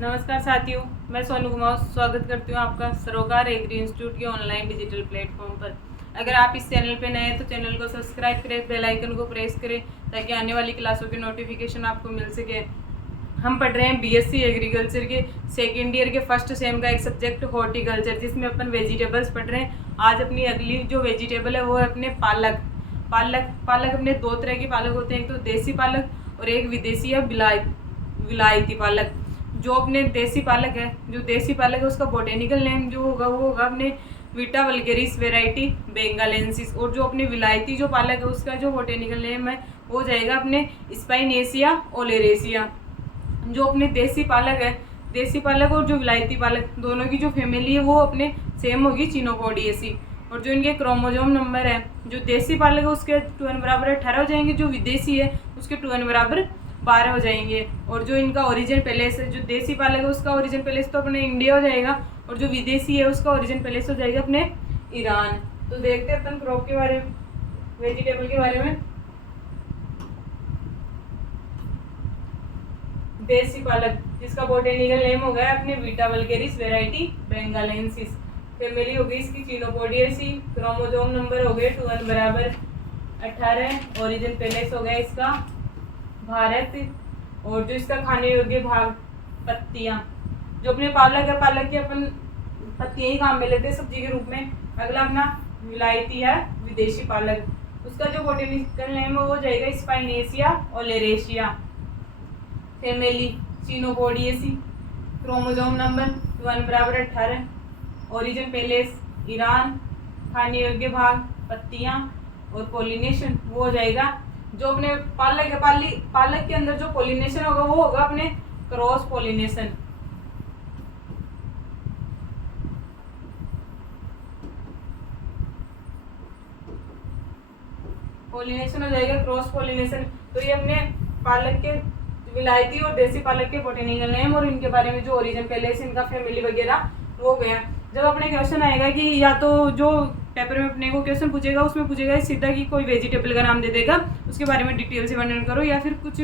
नमस्कार साथियों, मैं सोनू कुमार स्वागत करती हूँ आपका सरोकार एग्री इंस्टीट्यूट के ऑनलाइन डिजिटल प्लेटफॉर्म पर। अगर आप इस चैनल पे नए हैं तो चैनल को सब्सक्राइब करें, बेल आइकन को प्रेस करें ताकि आने वाली क्लासों की नोटिफिकेशन आपको मिल सके। हम पढ़ रहे हैं बीएससी एग्रीकल्चर के सेकेंड ईयर के फर्स्ट सेम का एक सब्जेक्ट हॉर्टिकल्चर, जिसमें अपन वेजिटेबल्स पढ़ रहे हैं। आज अपनी अगली जो वेजिटेबल है वो है अपने पालक। पालक अपने दो तरह के पालक होते हैं, एक तो देसी पालक और एक विदेशी है विलायती पालक। जो अपने देसी पालक है, उसका बोटेनिकल नेम जो होगा वो होगा अपने विटा वल्गेरिस वेराइटी बेंगालेंसिस। और जो अपने विलायती जो पालक है उसका जो बोटेनिकल नेम है वो जाएगा अपने स्पाइनेसिया ओलेरेसिया। जो अपने देसी पालक और जो विलायती पालक दोनों की जो फैमिली है वो अपने सेम होगी चिनोपोडिएसी। और जो इनके क्रोमोजोम नंबर है, जो देसी पालक है उसके 2n बराबर 18 हो जाएंगे, जो विदेशी है उसके 2n बराबर 12 हो जाएंगे। और जो इनका ओरिजिन पैलेस है, जो देसी पालक है उसका ओरिजिन पैलेस तो अपने इंडिया हो जाएगा और जो विदेशी है उसका ओरिजिन पैलेस हो जाएगा अपने ईरान। तो देखते हैं अपन क्रॉप के बारे में, वेजिटेबल के बारे में। देसी पालक जिसका बोटेनिकल नेम हो गया अपने विटा वल्गेरिस वेराइटी बेंगालेंसिस। फैमिली हो गई इसकी चिनोपोडिएसी। क्रोमोजोम नंबर हो गए 2n बराबर 18। ओरिजिन पैलेस हो गया इसका भारत। और जो इसका खाने योग्य भाग पत्तियां। जो अपने पालक की अपन पत्तियां ही काम में लेते हैं सब्जी के रूप में। अगला अपना विलायती है विदेशी पालक, उसका जो बोटेनिकल नेम है वो जाएगा spinacia oleracea. Family chenopodiaceae. Chromosome number 2n बराबर 18। Origin place Iran. खाने योग्य भाग पत्तियां। और पोलिनेशन वो हो जाएगा जो अपने पालक के अंदर जो पोलिनेशन होगा वो होगा अपने क्रॉस पोलिनेशन। हो जाएगा क्रॉस पोलिनेशन। तो ये अपने पालक के विलायती और देसी पालक के बोटेनिकल नेम और इनके बारे में जो ओरिजिन पैलेस इनका फैमिली वगैरह वो गया। जब अपने क्वेश्चन आएगा कि या तो जो पेपर में अपने को क्वेश्चन पूछेगा उसमें पूछेगा सीधा कि कोई वेजिटेबल का नाम दे देगा, उसके बारे में डिटेल से वर्णन करो, या फिर कुछ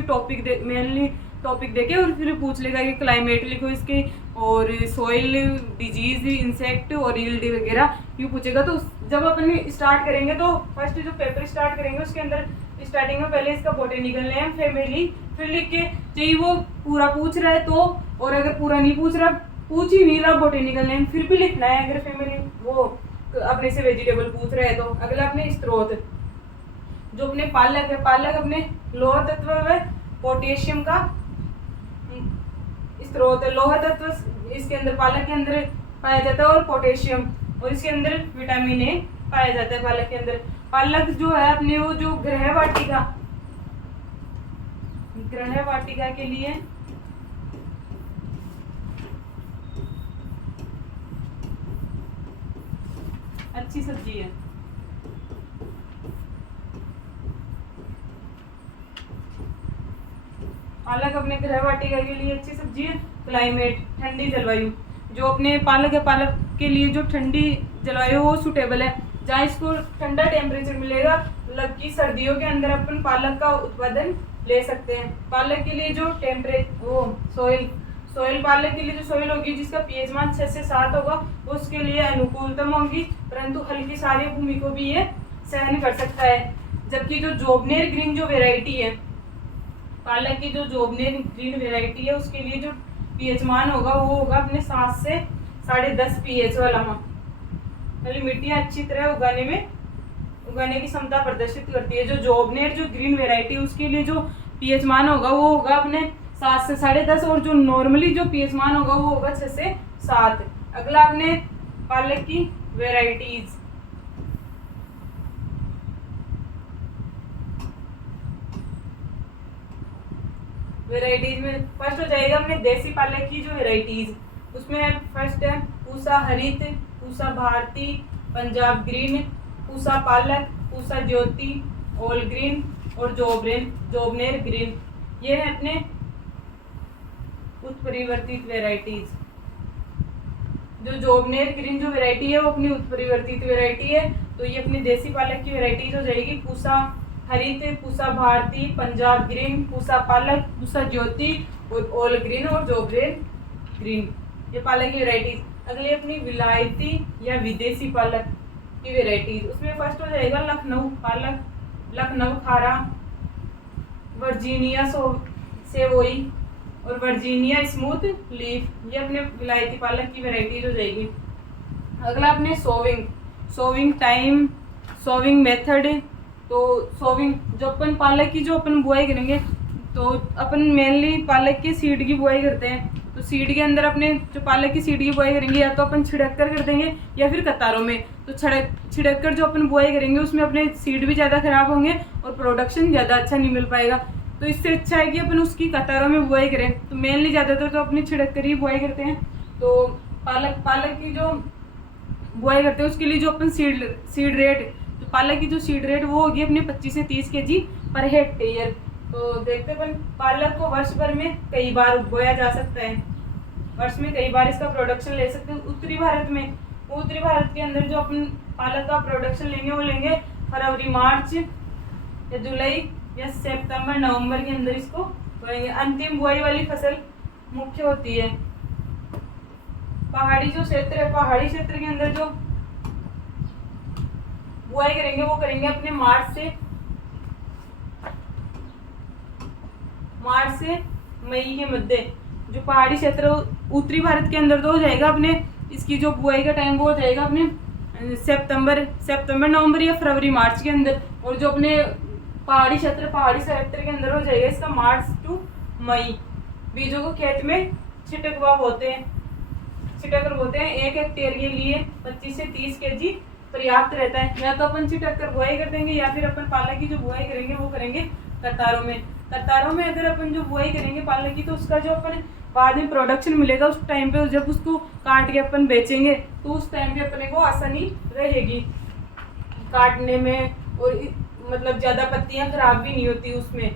मेनली टॉपिक देके और फिर पूछ लेगा कि क्लाइमेट लिखो इसके और सोइल डिजीज इंसेक्ट और यील्ड वगैरह यूँ पूछेगा। तो जब अपन स्टार्ट करेंगे तो फर्स्ट जो पेपर स्टार्ट करेंगे उसके अंदर स्टार्टिंग में पहले इसका बोटेनिकल नेम फैमिली फिर लिख के, चाहिए वो पूरा पूछ रहा है तो, और अगर पूरा नहीं पूछ ही नहीं रहा बोटेनिकल नेम फिर भी लिखना है अगर फैमिली वो अपने से वेजिटेबल पूछ रहे हैं तो। अगला अपने स्त्रोत, जो अपने पालक अपने लोह तत्व व पोटेशियम का स्त्रोत है। लोह तत्व इसके अंदर पालक के अंदर पाया जाता है और पोटेशियम, और इसके अंदर विटामिन ए पाया जाता है पालक के अंदर। पालक जो है अपने वो जो ग्रह वाटिका के लिए अच्छी सब्जी है। पालक अपने गृह वाटिका के लिए अच्छी सब्जी है। क्लाइमेट ठंडी जलवायु, जो अपने पालक के लिए जो ठंडी जलवायु वो सूटेबल है, जहाँ इसको ठंडा टेम्परेचर मिलेगा, मतलब कि सर्दियों के अंदर अपन पालक का उत्पादन ले सकते हैं। पालक के लिए जो सोइल पालक के लिए जो सोइल होगी जिसका पीएच मान 6 से 7 होगा वो उसके लिए अनुकूलतम होगी, परंतु हल्की सारी भूमि को भी ये सहन कर सकता है। जबकि जो जोबनेर ग्रीन जो वेराइटी है, पालक की जो जोबनेर ग्रीन वेराइटी है उसके लिए जो पीएच मान होगा वो होगा अपने 7 से 10.5 पीएच वाला। मतलब मिट्टियाँ अच्छी तरह उगाने की क्षमता प्रदर्शित करती है। जो जोबनेर जो ग्रीन वेराइटी उसके लिए जो पीएच मान होगा वो होगा अपने 7 से 10.5, और जो नॉर्मली जो पीएच मान होगा वो होगा 6 से 7। अगला अपने पालक की वेराइटीज, में फर्स्ट हो जाएगा अपने देसी पालक की जो वेराइटीज, उसमें फर्स्ट है पूसा हरित, पूसा भारती, पंजाब ग्रीन, पूसा पालक, पूसा ज्योति, ऑल ग्रीन और जोबनेर ग्रीन। ये है अपने उत्परिवर्तित वेराइटीज। जो जोबनेर ग्रीन जो वेराइटी है वो अपनी उत्परिवर्तित वेराइटी है, तो ये अपनी देसी पालक की वेराइटीज हो जाएगी। पूसा हरित, पूसा भारती, पंजाब ग्रीन, पूसा पालक, पूसा ज्योति और ऑल ग्रीन और जोबनेर ग्रीन, ये पालक की वेराइटीज। अगली अपनी विलायती या विदेशी पालक की वेराइटीज, उसमें फर्स्ट हो जाएगा लखनऊ पालक, लखनऊ खारा, वर्जीनिया सेवोई और वर्जीनिया स्मूथ लीफ, ये अपने विलायती पालक की वेराइटीज हो जाएगी। अगला अपने सोविंग टाइम, सोविंग मेथड। तो सोविंग जो अपन पालक की जो अपन बुआई करेंगे, तो अपन मेनली पालक के सीड की बुआई करते हैं। तो सीड के अंदर अपने जो पालक की सीड की बुआई करेंगे, या तो अपन छिड़क कर देंगे या फिर कतारों में। तो छिड़क कर जो अपन बुआई करेंगे उसमें अपने सीड भी ज़्यादा खराब होंगे और प्रोडक्शन ज़्यादा अच्छा नहीं मिल पाएगा। तो इससे अच्छा है कि अपन उसकी कतारों में बुआई करें। तो मेनली ज़्यादातर तो अपनी छिड़क कर ही बुआई करते हैं। तो पालक की जो बुआई करते हैं उसके लिए जो अपन सीड रेट, तो पालक की जो सीड रेट वो होगी अपने 25 से 30 kg पर हेक्टेयर। तो देखते अपन पालक को वर्ष भर में कई बार बोया जा सकता है, वर्ष में कई बार इसका प्रोडक्शन ले सकते हैं। उत्तरी भारत के अंदर जो अपन पालक का प्रोडक्शन लेंगे वो लेंगे फरवरी मार्च या जुलाई या सितंबर नवंबर के अंदर इसको बोएंगे। अंतिम बुआई वाली फसल मुख्य होती है। पहाड़ी जो क्षेत्र है, पहाड़ी क्षेत्र के अंदर जो बुआई करेंगे वो करेंगे अपने मार्च से मई के मध्य। जो पहाड़ी क्षेत्र उत्तरी भारत के अंदर तो हो जाएगा अपने, इसकी जो बुआई का टाइम वो हो जाएगा अपने सितंबर नवंबर या फरवरी मार्च के अंदर। और जो अपने पहाड़ी क्षेत्र के अंदर हो जाएगा इसका मार्च टू मई। बीजों को खेत में छिटक बोते हैं। 1 हेक्टेयर के लिए 25 से 30 kg पर्याप्त रहता है। या तो अपन छिटक कर बुआई कर देंगे या फिर अपन पालक की जो बुआई करेंगे वो करेंगे कतारों में अगर अपन जो बुआई करेंगे पालक की, तो उसका जो अपन बाद में प्रोडक्शन मिलेगा उस टाइम पे, जब उसको काट के अपन बेचेंगे तो उस टाइम पे अपने को आसानी रहेगी काटने में। और मतलब ज़्यादा पत्तियां खराब भी नहीं होती उसमें,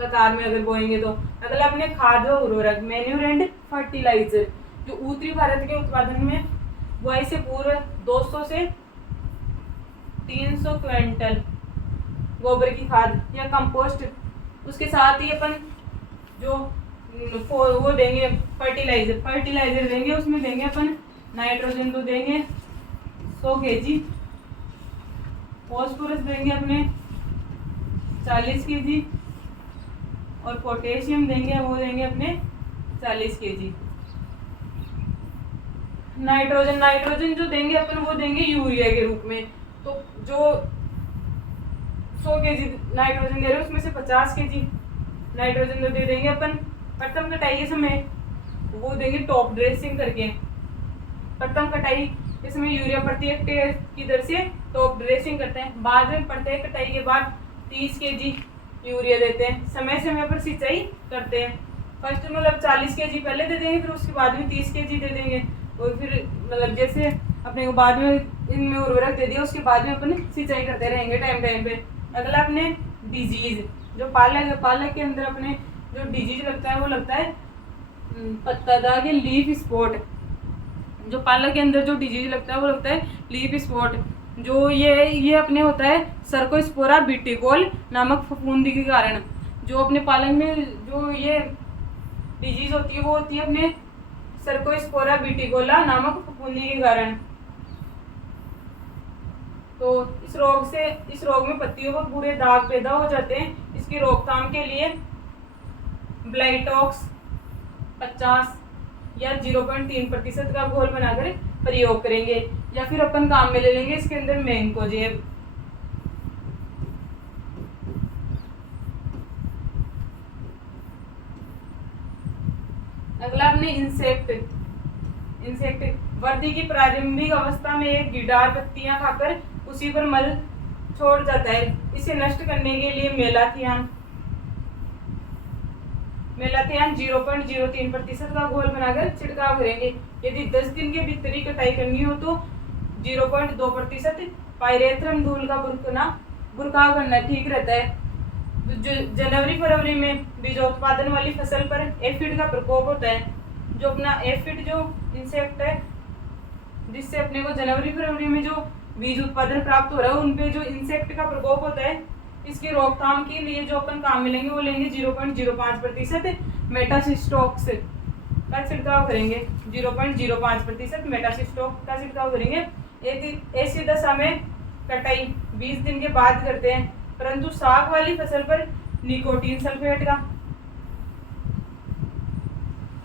कतार में अगर बोएंगे तो। अगला अपने खाद व उर्वरक, मैन्यूर एंड फर्टिलाइजर। जो उत्तरी भारत के उत्पादन में बुआई से पूर्व 200 से 300 क्विंटल गोबर की खाद या कंपोस्ट, उसके साथ ही अपन जो वो देंगे फर्टिलाइजर देंगे। उसमें देंगे अपन नाइट्रोजन तो देंगे 100 kg, फॉस्फोरस देंगे अपने 40 kg और पोटेशियम देंगे अपने 40 kg। नाइट्रोजन जो देंगे अपन वो देंगे यूरिया के रूप में। तो जो 100 kg नाइट्रोजन दे रहे हैं उसमें से 50 kg नाइट्रोजन तो दे देंगे अपन प्रथम कटाई के समय, वो देंगे टॉप ड्रेसिंग करके। प्रथम कटाई के समय यूरिया प्रति हेक्टेयर की दर से टॉप ड्रेसिंग करते हैं। बाद में प्रत्येक कटाई के बाद 30 kg यूरिया देते हैं। समय पर सिंचाई करते हैं। फर्स्ट मतलब 40 kg पहले दे देंगे, फिर उसके बाद में 30 kg दे देंगे। और फिर मतलब जैसे अपने को बाद में इनमें उर्वरक दे दिया उसके बाद में अपन सिंचाई करते रहेंगे टाइम पे। अगला अपने डिजीज, जो पालक के अंदर अपने जो डिजीज लगता है वो लगता है पत्ता दाग या लीफ स्पॉट। जो पालक के अंदर जो डिजीज लगता है वो लगता है लीफ स्पॉट। जो ये अपने होता है सर्कोस्पोरा विटिकोल नामक फफूंदी के कारण। जो अपने पालक में जो ये डिजीज होती है वो होती है अपने सर्कोस्पोरा विटिकोला नामक फफूंदी के कारण। तो इस रोग में पत्तियों पर पूरे दाग पैदा हो जाते हैं। इसकी रोकथाम के लिए ब्लाइटॉक्स 50 या 0.3% का घोल बनाकर प्रयोग करेंगे, या फिर अपन काम में ले लेंगे इसके अंदर मैंकोजेब। अगला अपने इंसेक्ट वर्दी की प्रारंभिक अवस्था में एक गिडार पत्तियां खाकर उसी पर मल छोड़ जाता है। इसे नष्ट करने के लिए मेलाथियान 0.03% का घोल बनाकर छिड़काव करेंगे। यदि 10 दिन के भीतर ही कटाई करनी हो तो 0.2% पाइरेथ्रम धूल का बुरकाव करना ठीक रहता है। जो जनवरी-फरवरी में बीजोत्पादन वाली फसल पर एफिड का प्रकोप होता है। जो अपना एफिड जो इंसेक्ट है जिससे अपने को जनवरी-फरवरी में जो बीज उत्पादन प्राप्त हो रहा है उन पे जो इंसेक्ट का प्रकोप होता है, इसकी रोकथाम के लिए जो अपन काम में लेंगे वो लेंगे 0.05% मेटासिस्टोक्स। का छिड़काव करेंगे। 0.05% मेटासिस्टोक का छिड़काव करेंगे। ऐसी दशा में कटाई 20 दिन के बाद करते हैं, परंतु साग वाली फसल पर निकोटीन सल्फेट का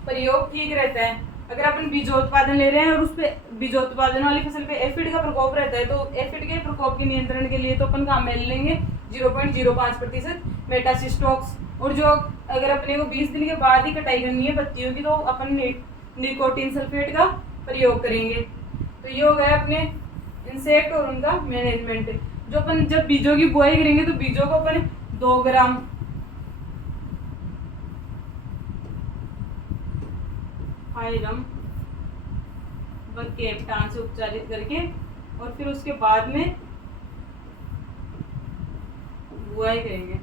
प्रयोग ठीक रहता है। अगर अपन बीजोत्पादन ले रहे हैं और उस पे बीजोत्पादन वाली फसल पे एफिड का प्रकोप रहता है, तो एफिड के प्रकोप के नियंत्रण के लिए तो अपन काम में लेंगे 0.05% मेटासिस्टोक्स। और जो अगर अपने को 20 दिन के बाद ही कटाई करनी है पत्तियों की, तो अपन निकोटीन सल्फेट का प्रयोग करेंगे। तो ये हो गया अपने इंसेक्ट और उनका मैनेजमेंट। जो अपन जब बीजों की बुआई करेंगे तो बीजों को अपन 2 ग्राम हाइरम व कैप्टान से उपचारित करके और फिर उसके बाद में बुआई करेंगे।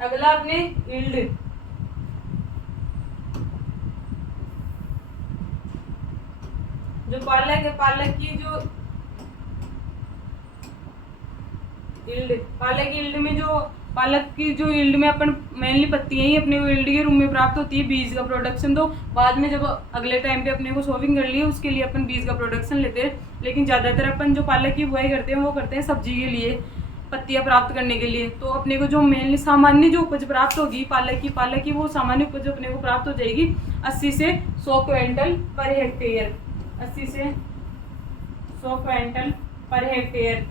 अगला अपने यील्ड, जो पालक की जो पालक की जो यील्ड में अपन मेनली पत्तियां ही अपने को यील्ड के रूप में प्राप्त होती है, बीज का प्रोडक्शन तो बाद में जब अगले टाइम पे अपने को सोविंग कर ली है उसके लिए अपन बीज का प्रोडक्शन लेते हैं। लेकिन ज़्यादातर अपन जो पालक की बुआई करते हैं वो करते हैं सब्जी के लिए, पत्तियां प्राप्त करने के लिए। तो अपने को जो मेनली सामान्य जो उपज प्राप्त होगी पालक की वो सामान्य उपज अपने को प्राप्त हो जाएगी 80 से 100 क्विंटल पर हेक्टेयर। 80 से 100 क्विंटल पर हेक्टेयर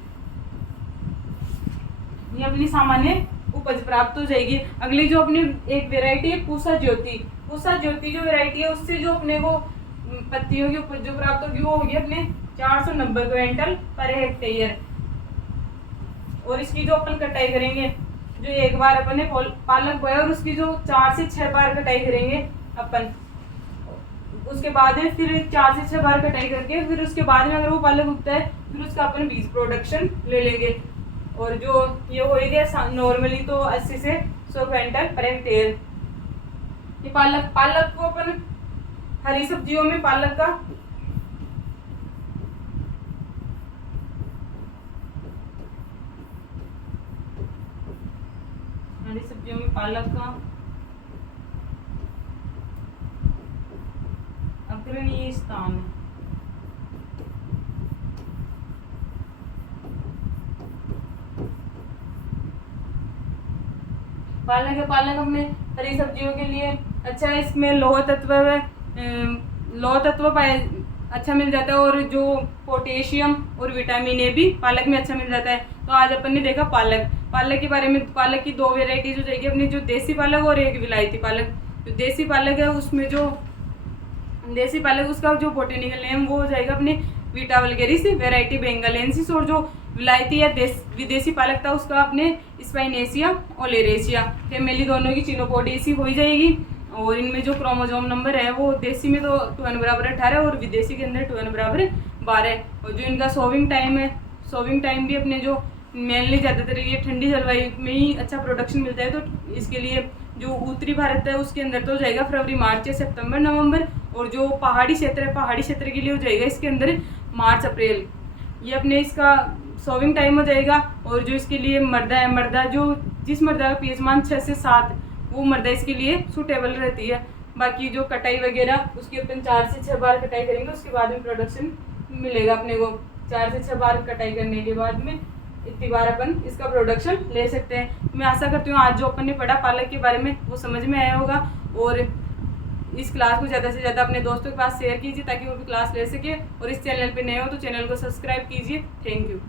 ये अपनी सामान्य उपज प्राप्त हो जाएगी। अगली जो अपनी एक वेराइटी है पूसा ज्योति जो वेराइटी है उससे जो अपने को पत्तियों की उपज जो प्राप्त होगी वो होगी अपने 490 क्विंटल पर हेक्टेयर। और इसकी जो अपन कटाई करेंगे, जो एक बार अपन ने पालक बोया और उसकी जो 4 से 6 बार कटाई करेंगे अपन, उसके बाद में फिर 4 से 6 बार कटाई करके फिर उसके बाद में अगर वो पालक उगता है फिर उसका अपन बीज प्रोडक्शन ले लेंगे। और जो ये हो गया नॉर्मली तो 80 से 100 क्विंटल पर हेक्टेयर। ये पालक को अपन हरी सब्जियों में पालक का अग्रणीय स्थान है। पालक अपने हरी सब्जियों के लिए अच्छा है। इसमें लौह तत्व अच्छा मिल जाता है और जो पोटेशियम और विटामिन ए भी पालक में अच्छा मिल जाता है। तो आज अपन ने देखा पालक के बारे में। पालक की 2 वेराइटीज हो जाएगी अपनी, जो देसी पालक और एक विलायती पालक। जो देसी पालक है उसमें जो देसी पालक उसका जो बोटेनिकल नेम वो हो जाएगा अपने वीटा वल्गेरिस वेराइटी बेंगालेंसिस। और जो विलायती या विदेशी पालक था उसका अपने स्पाइनेसिया ओलेरेसिया। फैमिली दोनों की चिनोपोडियसी हो ही जाएगी। और इनमें जो क्रोमोसोम नंबर है वो देसी में तो 2n बराबर 18 और विदेशी के अंदर 2n बराबर 12। और जो इनका सोविंग टाइम भी अपने जो मेनली ज़्यादातर ये ठंडी जलवायु में ही अच्छा प्रोडक्शन मिलता है। तो इसके लिए जो उत्तरी भारत है उसके अंदर तो हो जाएगा फरवरी, मार्च या सितंबर, नवंबर। और जो पहाड़ी क्षेत्र के लिए हो जाएगा इसके अंदर मार्च, अप्रैल। ये अपने इसका सोविंग टाइम हो जाएगा। और जो इसके लिए मर्दा जो जिस मर्दा का पीएच मान 6 से 7 वो मर्दा इसके लिए सूटेबल रहती है। बाकी जो कटाई वगैरह उसकी अपन 4 से 6 बार कटाई करेंगे, उसके बाद में प्रोडक्शन मिलेगा अपने को। 4 से 6 बार कटाई करने के बाद में इतनी बार अपन इसका प्रोडक्शन ले सकते हैं। मैं आशा करती हूँ आज जो अपन ने पढ़ा पालक के बारे में वो समझ में आया होगा। और इस क्लास को ज़्यादा से ज़्यादा अपने दोस्तों के पास शेयर कीजिए ताकि वो भी क्लास ले सके। और इस चैनल पे नए हो तो चैनल को सब्सक्राइब कीजिए। Thank you.